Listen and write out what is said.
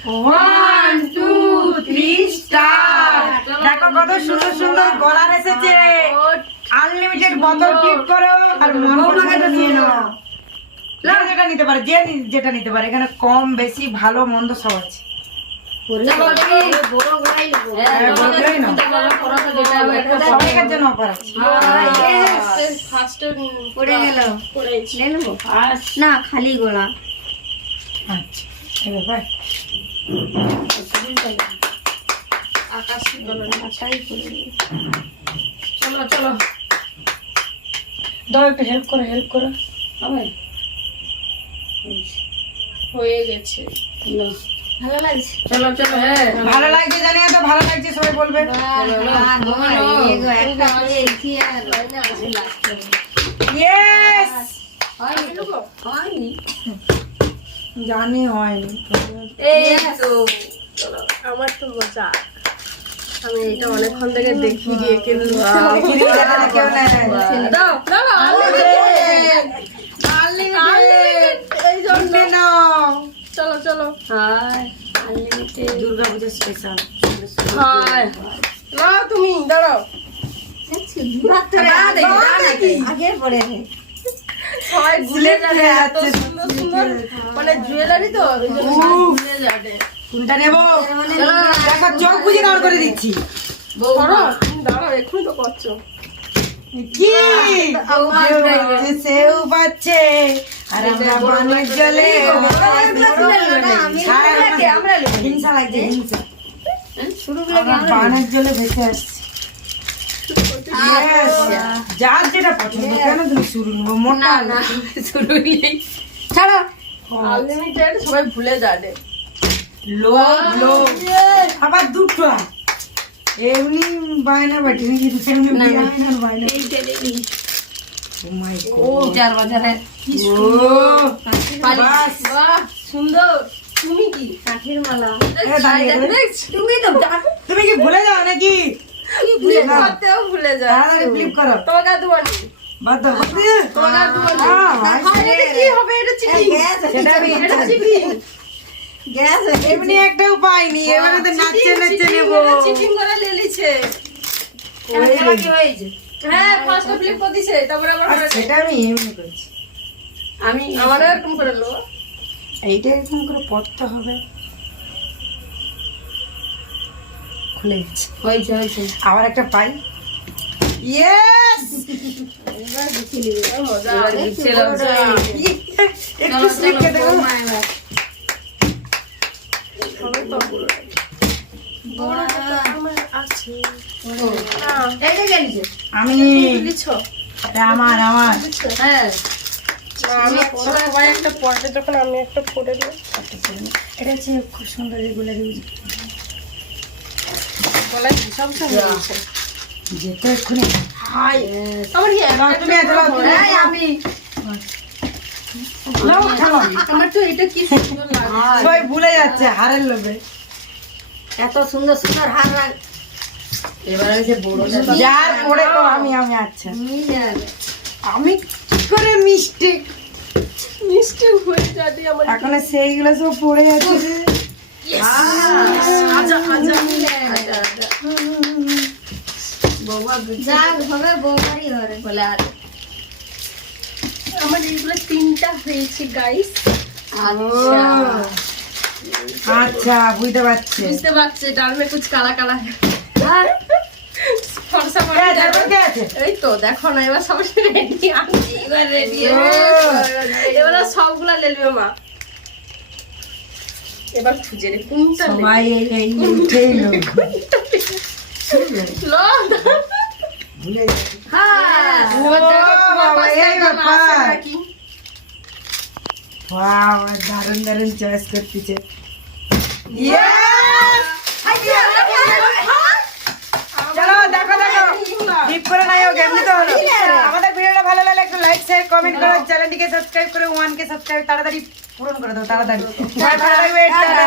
1 2 3 start. দেখো কত সুন্দর সুন্দর গলার এসেছে। আনলিমিটেড বোতল ক্লিক করো আর মন পছন্দ নিয়ে নাও। যেটা নিতে পারে, যেটা নিতে পারে। এখানে কম বেশি ভালো মন্দ সব আছে। সবাইকার জন্য অফার আছে। না খালি গোলা। আচ্ছা এই ব্যাপার। চলো চলো দাও একটু হেল্প করো। হয়ে গেছে। ভালো লাগছে। চলো চলো হ্যাঁ ভালো লাগছে জানি না, তো ভালো লাগছে সবাই বলবে। একটা পেয়েছি আর ইয়েস হয়নি। জানি হয়নি। এই তো চলো, আমার তো মজা। আমি এটা অনেকক্ষণ থেকে দেখি দিয়ে কিন্তু কেউ নেয়। দাও দাও এই জন্য নাও। চলো চলো hi unlimited Durga Puja special. Hi নাও তুমি দাঁড়াও আগে পড়ে সবাই ভুলে যাবে এত সুন্দর সুন্দর মানে জুয়েলারি তো ওই জন্য সবাই ভুলে যাবে। কোনটা নেবো? দেখো চোখ বুঝে দাঁড় করে দিচ্ছি। করো তুমি দাঁড়াও এক্ষুনি তো করছো। কি সেও পাচ্ছে আর আমরা পানের জলে হিংসা লাগছে, হিংসা। আমরা পানের জলে ভেসে আসছি। Yes, যার যেটা পছন্দ। কেন তুমি শুরু নেবো? মোটা শুরু নেই ছাড়ো। আনলিমিটেড সবাই ভুলে যাবে। লোভ আবার দুটো এমনি বায়না বাটি এমনি বায়না। Oh my God! চার বাজারে কি সুন্দর। বাস। বাহ সুন্দর। তুমি কি কাঠের মালা। তুমি তো তুমি কি ভুলে যাও নাকি? ফ্লিপ করতেও ভুলে যাও। তাড়াতাড়ি flip করো। তোমাকে আর দেবো না। বাদ দাও। তোমাকে আর দেবো না। হ্যাঁ, এটা কি হবে? এটা চিটিং। সেটা আমি এটা চিটিং। গ্যাস এমনি একটা উপায় নেই, এবারে তো নাচতে নাচতে নেবো। চিটিং করে লেলিছে। হয়েছে। হ্যাঁ ফার্স্টে ফ্লিপ করে দিছে তারপরে আবার আর সেটা আমি এমনি করছি। আমি আমারও এরকম করে লো। এইটা এরকম করে পড়তে হবে। খুলে গেছে। হয়েছে আবার একটা পাই। ইয়েস! মজা। এবার দিচ্ছিলাম। একটু স্লিপ কেটে দেবো। সবাই তো বড় আমার আছে। না এইটা কে নিছে? আমি লিছো। এটা আমার। হ্যাঁ আমি সবাই একটা পড়বে যখন আমি একটা পড়ে নেব। এটা হচ্ছে খুব সুন্দর এগুলো গলায় সব সব হয়েছে। যেতে এক্ষুনি। হাই আমার কি নাও, তুমি একটা নাও, তুমি। এই আমি নাও, খাও। আমার তো এটা কি সুন্দর লাগে। সবাই ভুলে যাচ্ছে হারের লোভে। এত সুন্দর সুন্দর হার রাখ। এবার হচ্ছে বড়টা যার পড়ে তো আমি আচ্ছা নিয়ে যাবে। আমি কি করে মিস্টেক মিষ্টি হয়ে যাবে আমার। এখন সেইগুলো সব পড়ে যাচ্ছে রে। আজা আজা যা হবে বউবারই ধরে বলে আর আমার এইগুলো তিনটা হয়েছে গাইস। আচ্ছা বুঝতে পারছি। বুঝতে পারছে ডাল মে কুছ কালা কালা আর ফর্সা কে আছে, তারপর কে আছে? এই তো দেখো না এবার সব রেডি আমি এবার রেডি এবার সবগুলা লেলিও মা। এবার খুঁজে রে কোনটা সবাই এই উঠেই লোক লো ভুলে যাচ্ছে। হ্যাঁ এবার দেখো তোমার বাবা, পাশে এই একদম ব্যাপার। আছে নাকি। ওয়াও, দারুণ দারুণ চয়েস করতেছে। Yes! চলো দেখো ডিপ করে নাই ও গেম নিতে হলো। আমাদের ভিডিওটা ভালো লাগলে একটু লাইক শেয়ার কমেন্ট করো, চ্যানেলটিকে সাবস্ক্রাইব করে 1K সাবস্ক্রাইব তাড়াতাড়ি পূরণ করে দাও, তাড়াতাড়ি ভালো লাগবে। টাটা।